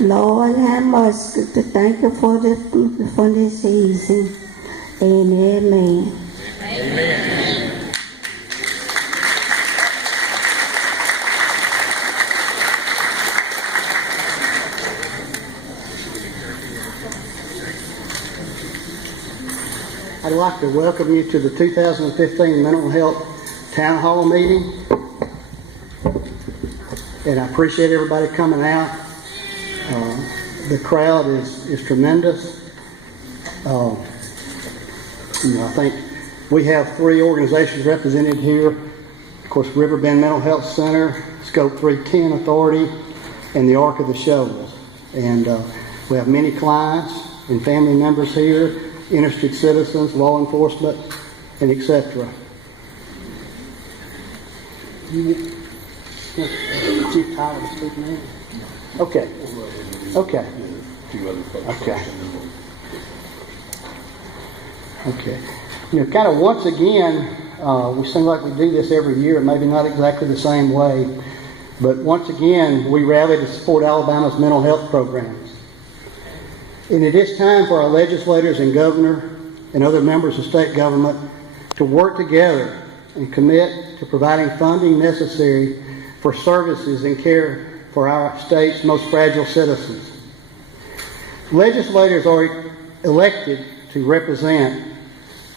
Lord, have mercy. Thank you for this season. Amen. Amen. I'd like to welcome you to the 2015 Mental Health Town Hall meeting. And I appreciate everybody coming out. The crowd is tremendous. I think we have 3 organizations represented here. Of course, Riverbend Mental Health Center, Scope 310 Authority, and the Arc of the Shoals. And we have many clients and family members here, interested citizens, law enforcement, and etc. Chief Tyler speaking in? Okay. Okay. Kind of once again, we seem like we do this every year, maybe not exactly the same way, but once again, we rally to support Alabama's mental health programs. And it is time for our legislators and governor and other members of state government to work together and commit to providing funding necessary for services and care for our state's most fragile citizens. Legislators are elected to represent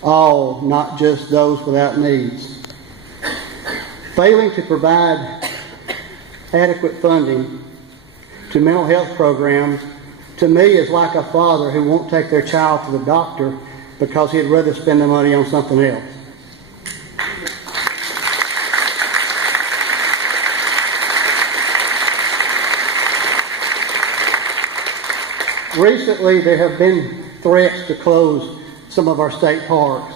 all, not just those without needs. Failing to provide adequate funding to mental health programs, to me, is like a father who won't take their child to the doctor because he'd rather spend the money on something else. Recently, there have been threats to close some of our state parks.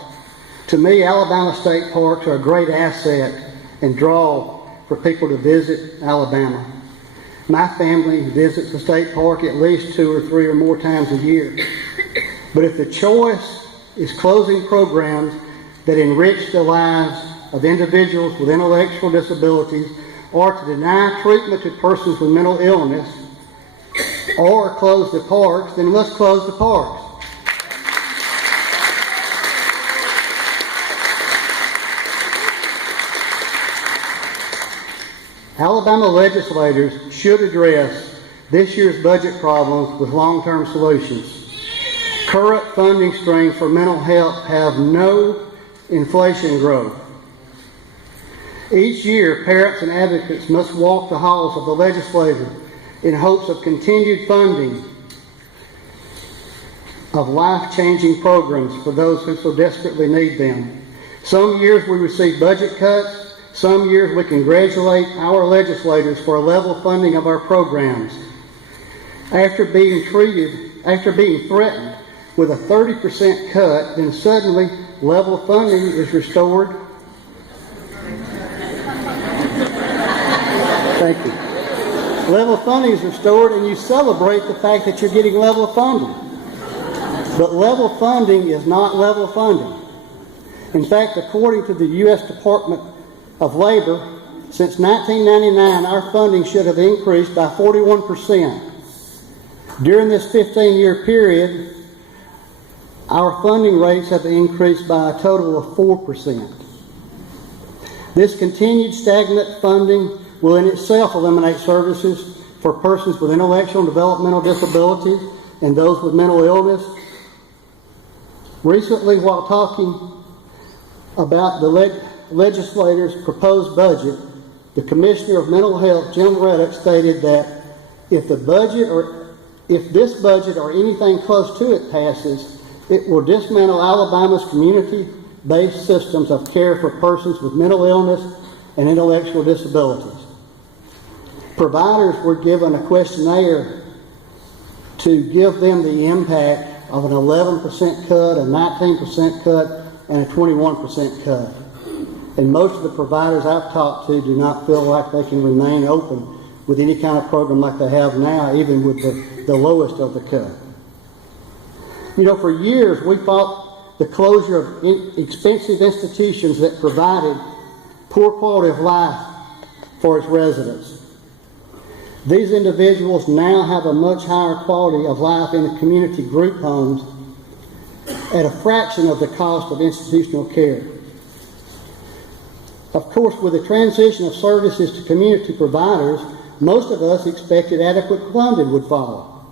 To me, Alabama state parks are a great asset and draw for people to visit Alabama. My family visits the state park at least 2 or 3 or more times a year. But if the choice is closing programs that enrich the lives of individuals with intellectual disabilities, or to deny treatment to persons with mental illness, or close the parks, then let's close the parks. Alabama legislators should address this year's budget problems with long-term solutions. Current funding streams for mental health have no inflation growth. Each year, parents and advocates must walk the halls of the legislature in hopes of continued funding of life-changing programs for those who so desperately need them. Some years we receive budget cuts. Some years we congratulate our legislators for a level funding of our programs. After being threatened with a 30% cut, then suddenly level funding is restored. Thank you. Level funding is restored and you celebrate the fact that you're getting level funding. But level funding is not level funding. In fact, according to the U.S. Department of Labor, since 1999, our funding should have increased by 41%. During this 15-year period, our funding rates have increased by a total of 4%. This continued stagnant funding will in itself eliminate services for persons with intellectual and developmental disabilities and those with mental illness. Recently, while talking about the legislators' proposed budget, the Commissioner of Mental Health, Jim Reddick, stated that if this budget or anything close to it passes, it will dismantle Alabama's community-based systems of care for persons with mental illness and intellectual disabilities. Providers were given a questionnaire to give them the impact of an 11% cut, a 19% cut, and a 21% cut. And most of the providers I've talked to do not feel like they can remain open with any kind of program like they have now, even with the lowest of the cut. For years we fought the closure of expensive institutions that provided poor quality of life for its residents. These individuals now have a much higher quality of life in the community group homes at a fraction of the cost of institutional care. Of course, with the transition of services to community providers, most of us expected adequate funding would follow.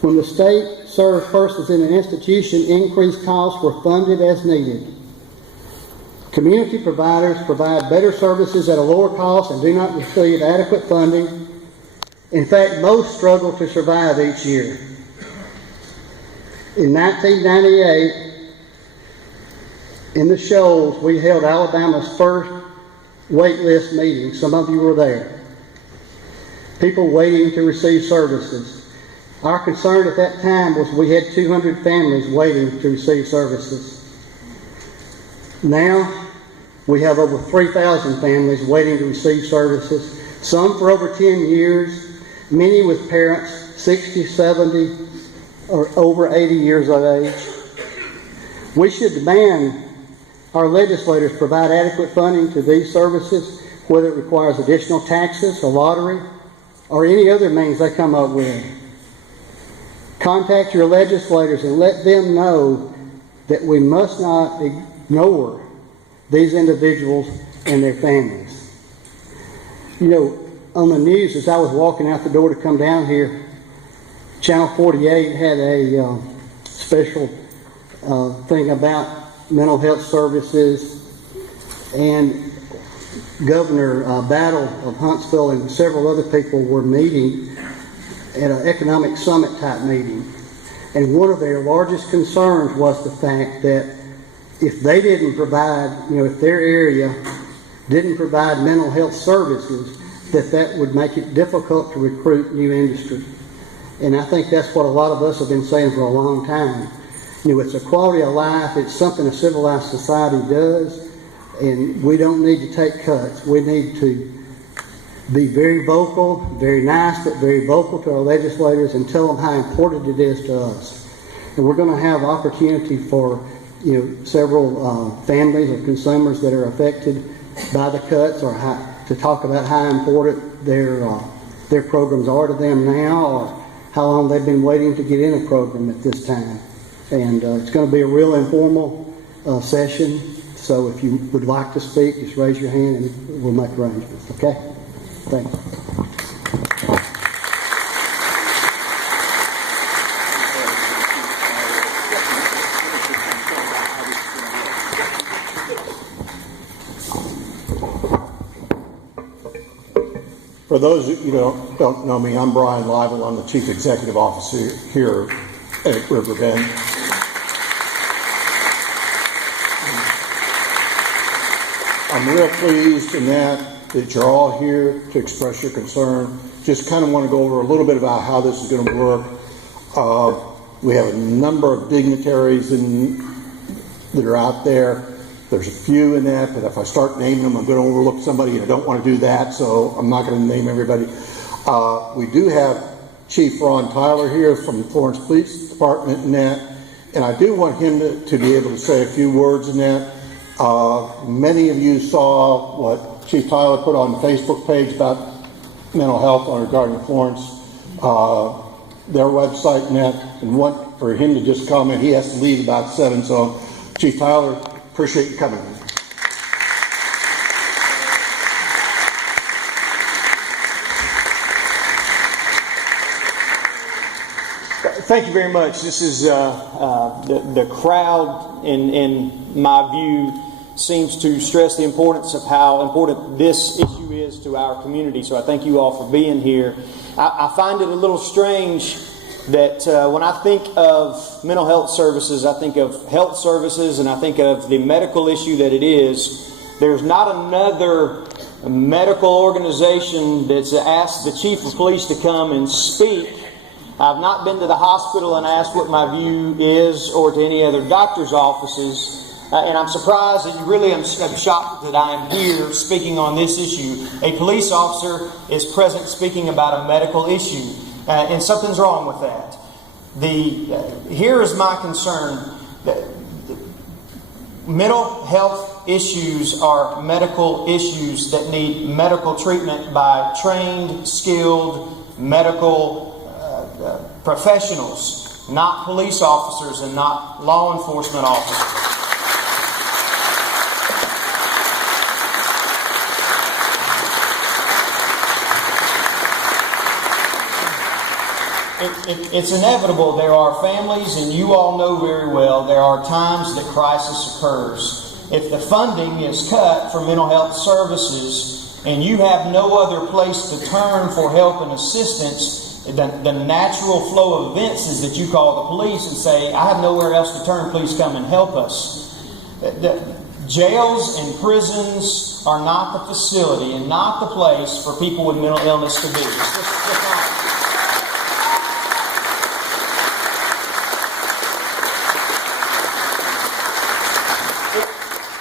When the state serves persons in an institution, increased costs were funded as needed. Community providers provide better services at a lower cost and do not receive adequate funding. In fact, most struggle to survive each year. In 1998, in the Shoals, we held Alabama's first wait list meeting. Some of you were there. People waiting to receive services. Our concern at that time was we had 200 families waiting to receive services. Now, we have over 3,000 families waiting to receive services, some for over 10 years, many with parents 60, 70, or over 80 years of age. We should demand our legislators provide adequate funding to these services, whether it requires additional taxes, a lottery, or any other means they come up with. Contact your legislators and let them know that we must not ignore these individuals and their families. You know, on the news, as I was walking out the door to come down here, Channel 48 had a special thing about mental health services, and Governor Battle of Huntsville and several other people were meeting at an economic summit type meeting. And one of their largest concerns was the fact that if they didn't provide, if their area didn't provide mental health services, that would make it difficult to recruit new industry. And I think that's what a lot of us have been saying for a long time. It's a quality of life. It's something a civilized society does, and we don't need to take cuts. We need to be very vocal, very nice, but very vocal to our legislators and tell them how important it is to us. And we're going to have opportunity for several families or consumers that are affected by the cuts, or to talk about how important their programs are to them now, or how long they've been waiting to get in a program at this time. And it's going to be a real informal session, so if you would like to speak, just raise your hand and we'll make arrangements, okay? Thank you. For those of you who don't know me, I'm Brian Livel. I'm the Chief Executive Officer here at Riverbend. I'm real pleased in that you're all here to express your concern. Just kind of want to go over a little bit about how this is going to work. We have a number of dignitaries that are out there. There's a few in that, but if I start naming them, I'm going to overlook somebody, and I don't want to do that, so I'm not going to name everybody. We do have Chief Ron Tyler here from the Florence Police Department in that, and I do want him to be able to say a few words in that. Many of you saw what Chief Tyler put on the Facebook page about mental health regarding Florence, their website and that, and want for him to just comment. He has to leave about 7, so Chief Tyler, appreciate you coming. Thank you very much. This is the crowd, in my view, seems to stress the importance of how important this issue is to our community. So I thank you all for being here. I find it a little strange that when I think of mental health services, I think of health services, and I think of the medical issue that it is. There's not another medical organization that's asked the chief of police to come and speak. I've not been to the hospital and asked what my view is, or to any other doctor's offices. And I'm surprised, and really I'm shocked that I am here speaking on this issue. A police officer is present speaking about a medical issue. And something's wrong with that. Here is my concern. mental health issues are medical issues that need medical treatment by trained, skilled medical professionals, not police officers and not law enforcement officers. It's inevitable. There are families, and you all know very well, there are times that crisis occurs. If the funding is cut for mental health services and you have no other place to turn for help and assistance, the natural flow of events is that you call the police and say, I have nowhere else to turn, please come and help us. The jails and prisons are not the facility and not the place for people with mental illness to be. It's just not.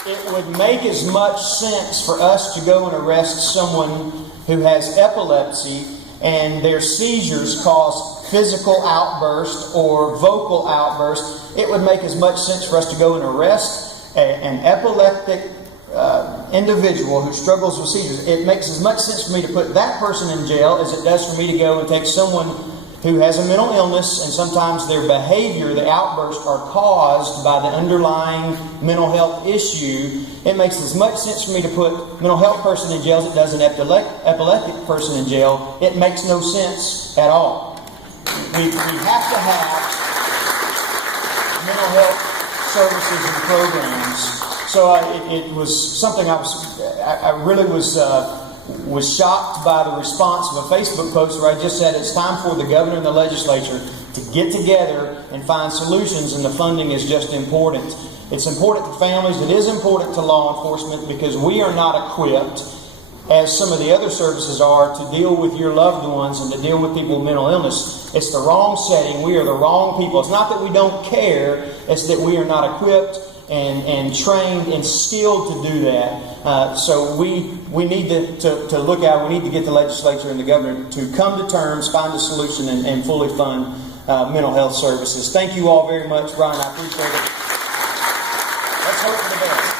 It would make as much sense for us to go and arrest someone who has epilepsy and their seizures cause physical outburst or vocal outburst. It would make as much sense for us to go and arrest an epileptic individual who struggles with seizures. It makes as much sense for me to put that person in jail as it does for me to go and take someone who has a mental illness, and sometimes their behavior, the outbursts, are caused by the underlying mental health issue. It makes as much sense for me to put a mental health person in jail as it does an epileptic person in jail. It makes no sense at all. We have to have mental health services and programs. So it was something I really was shocked by the response of a Facebook post where I just said it's time for the governor and the legislature to get together and find solutions, and the funding is just important. It's important to families. It is important to law enforcement because we are not equipped, as some of the other services are, to deal with your loved ones and to deal with people with mental illness. It's the wrong setting. We are the wrong people. It's not that we don't care. It's that we are not equipped and trained and skilled to do that. So we need to look out. We need to get the legislature and the governor to come to terms, find a solution, and fully fund mental health services. Thank you all very much, Brian. I appreciate it. Let's hope for the best.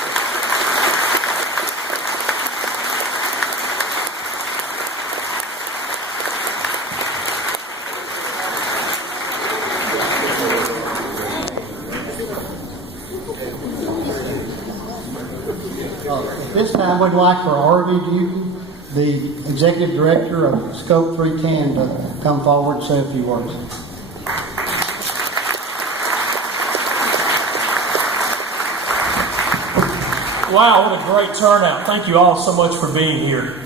At this time, we'd like for Harvey Dugan, the Executive Director of Scope 310, to come forward and say a few words. Wow, what a great turnout. Thank you all so much for being here.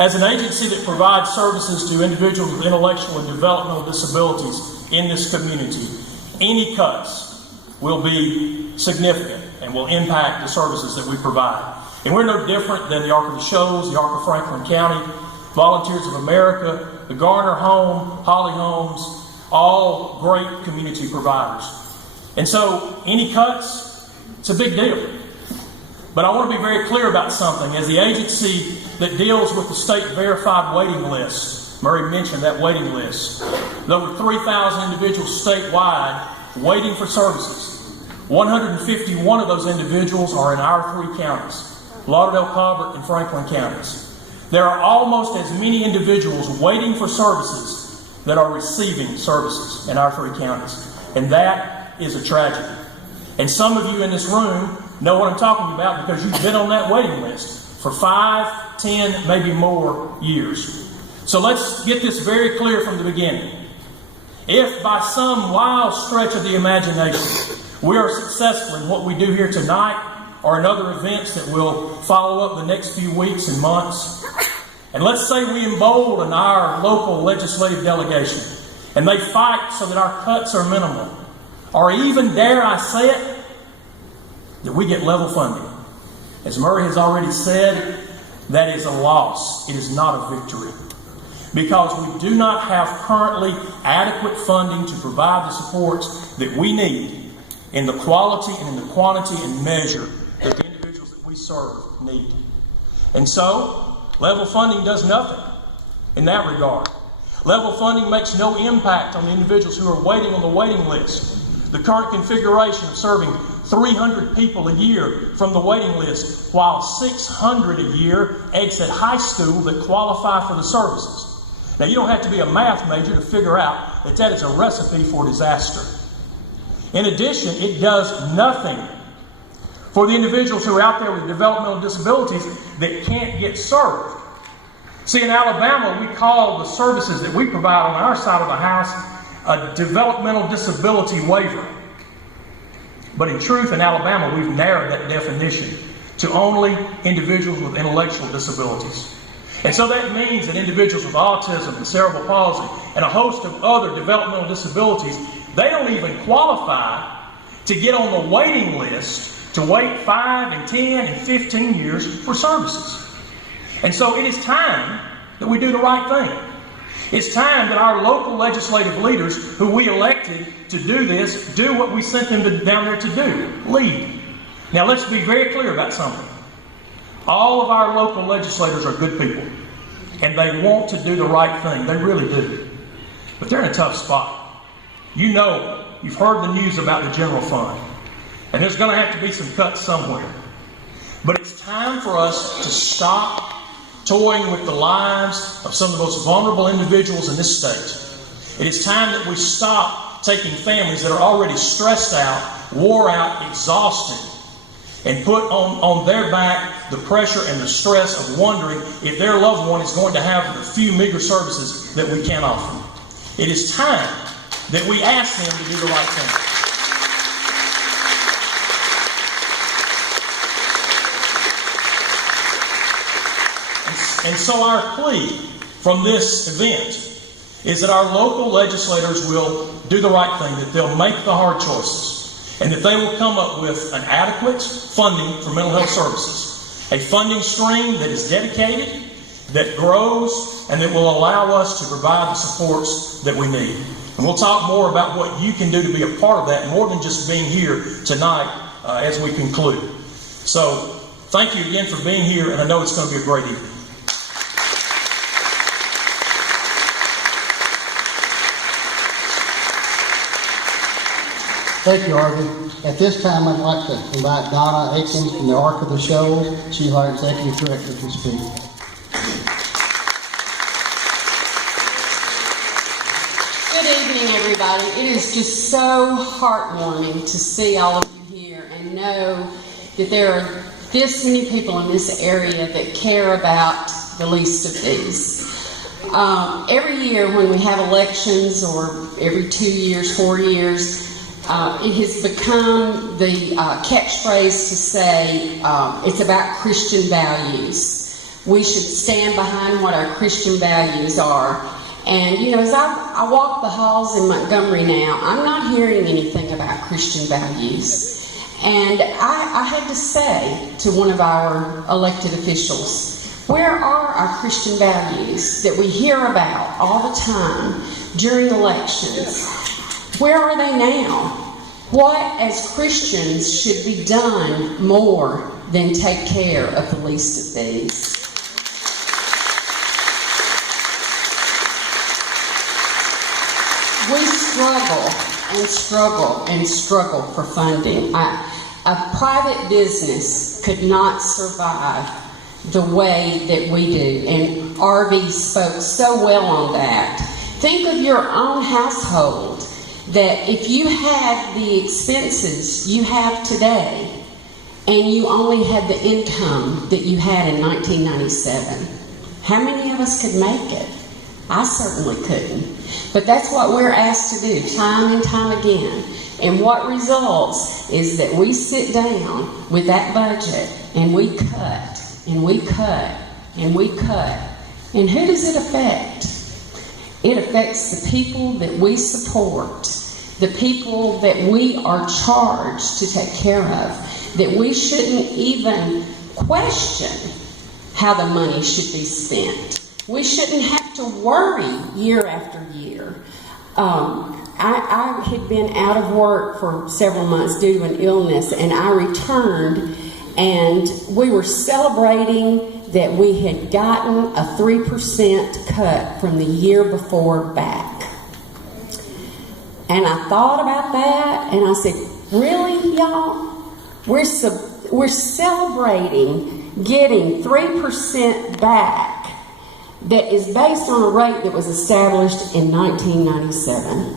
As an agency that provides services to individuals with intellectual and developmental disabilities in this community, any cuts will be significant and will impact the services that we provide. And we're no different than the Ark of the Shoals, the Ark of Franklin County, Volunteers of America, the Garner Home, Holly Homes, all great community providers. And so any cuts, it's a big deal. But I want to be very clear about something. As the agency that deals with the state verified waiting list, Murray mentioned that waiting list, there were 3,000 individuals statewide waiting for services. 151 of those individuals are in our three counties, Lauderdale, Colbert, and Franklin counties. There are almost as many individuals waiting for services that are receiving services in our three counties. And that is a tragedy. And some of you in this room know what I'm talking about because you've been on that waiting list for 5, 10, maybe more years. So let's get this very clear from the beginning. If by some wild stretch of the imagination we are successful in what we do here tonight or in other events that will follow up the next few weeks and months, and let's say we embolden our local legislative delegation and they fight so that our cuts are minimal, or even, dare I say it, that we get level funding. As Murray has already said, that is a loss. It is not a victory. Because we do not have currently adequate funding to provide the supports that we need in the quality and in the quantity and measure that the individuals that we serve need. And so, level funding does nothing in that regard. Level funding makes no impact on the individuals who are waiting on the waiting list. The current configuration of serving 300 people a year from the waiting list, while 600 a year exit high school that qualify for the services. Now, you don't have to be a math major to figure out that that is a recipe for disaster. In addition, it does nothing for the individuals who are out there with developmental disabilities that can't get served. See, in Alabama, we call the services that we provide on our side of the house a developmental disability waiver. But in truth, in Alabama, we've narrowed that definition to only individuals with intellectual disabilities. And so that means that individuals with autism and cerebral palsy and a host of other developmental disabilities, they don't even qualify to get on the waiting list to wait 5 and 10 and 15 years for services. And so it is time that we do the right thing. It's time that our local legislative leaders, who we elected to do this, do what we sent them down there to do, lead. Now let's be very clear about something. All of our local legislators are good people, and they want to do the right thing. They really do. But they're in a tough spot. You know, you've heard the news about the general fund, and there's going to have to be some cuts somewhere. But it's time for us to stop toying with the lives of some of the most vulnerable individuals in this state. It is time that we stop taking families that are already stressed out, wore out, exhausted, and put on their back the pressure and the stress of wondering if their loved one is going to have the few meager services that we can offer. It is time that we ask them to do the right thing. And so our plea from this event is that our local legislators will do the right thing, that they'll make the hard choices, and that they will come up with an adequate funding for mental health services, a funding stream that is dedicated, that grows, and that will allow us to provide the supports that we need. And we'll talk more about what you can do to be a part of that, more than just being here tonight as we conclude. So thank you again for being here, and I know it's going to be a great evening. Thank you, Harvey. At this time, I'd like to invite Donna Aikens from the Arc of the Shoals. She's our Executive Director to speak. Good evening, everybody. It is just so heartwarming to see all of you here and know that there are this many people in this area that care about the least of these. Every year when we have elections, or every 2 years, 4 years, it has become the catchphrase to say it's about Christian values. We should stand behind what our Christian values are. And, you know, as I walk the halls in Montgomery now, I'm not hearing anything about Christian values. And I had to say to one of our elected officials, where are our Christian values that we hear about all the time during elections? Where are they now? What, as Christians, should be done more than take care of the least of these? We struggle and struggle and struggle for funding. A private business could not survive the way that we do, and RV spoke so well on that. Think of your own household, that if you had the expenses you have today and you only had the income that you had in 1997, how many of us could make it? I certainly couldn't. But that's what we're asked to do time and time again. And what results is that we sit down with that budget and we cut and we cut and we cut. And who does it affect? It affects the people that we support, the people that we are charged to take care of, that we shouldn't even question how the money should be spent. We shouldn't have to worry year after year. I had been out of work for several months due to an illness, and I returned, and we were celebrating that we had gotten a 3% cut from the year before back. And I thought about that, and I said, really, y'all? We're celebrating getting 3% back that is based on a rate that was established in 1997.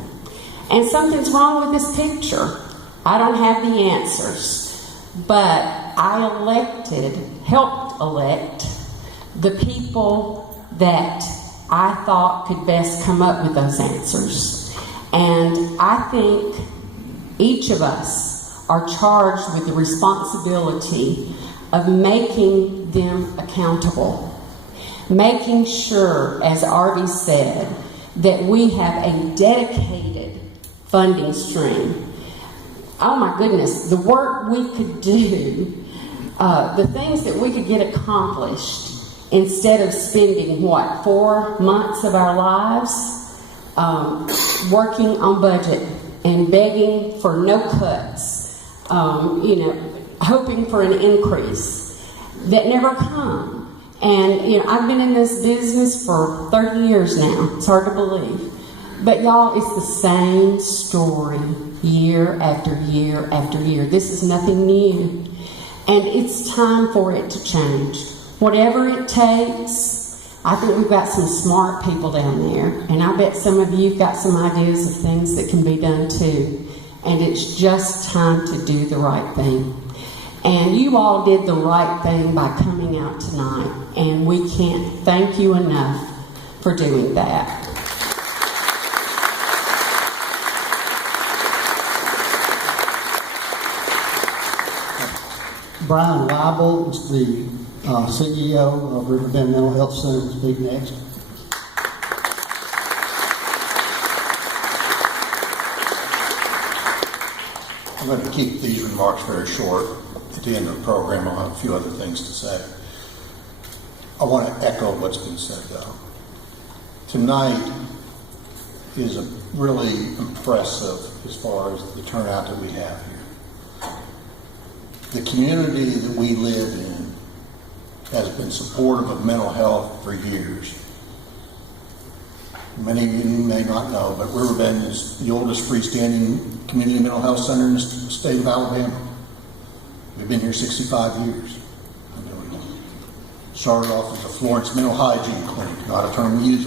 And something's wrong with this picture. I don't have the answers, but I helped elect the people that I thought could best come up with those answers. And I think each of us are charged with the responsibility of making them accountable. Making sure, as Arby said, that we have a dedicated funding stream. Oh my goodness, the work we could do, the things that we could get accomplished instead of spending, 4 months of our lives working on budget and begging for no cuts, hoping for an increase that never come. And, I've been in this business for 30 years now. It's hard to believe. But y'all, it's the same story year after year after year. This is nothing new. And it's time for it to change. Whatever it takes, I think we've got some smart people down there. And I bet some of you have got some ideas of things that can be done too. And it's just time to do the right thing. And you all did the right thing by coming out tonight. And we can't thank you enough for doing that. Brian Weibel is the CEO of Riverbend Mental Health Center to speak next. I'm going to keep these remarks very short. At the end of the program, I'll have a few other things to say. I want to echo what's been said, though. Tonight is really impressive as far as the turnout that we have here. The community that we live in has been supportive of mental health for years. Many of you may not know, but Riverbend is the oldest freestanding community mental health center in the state of Alabama. We've been here 65 years. Started off as a Florence mental hygiene clinic, not a term we use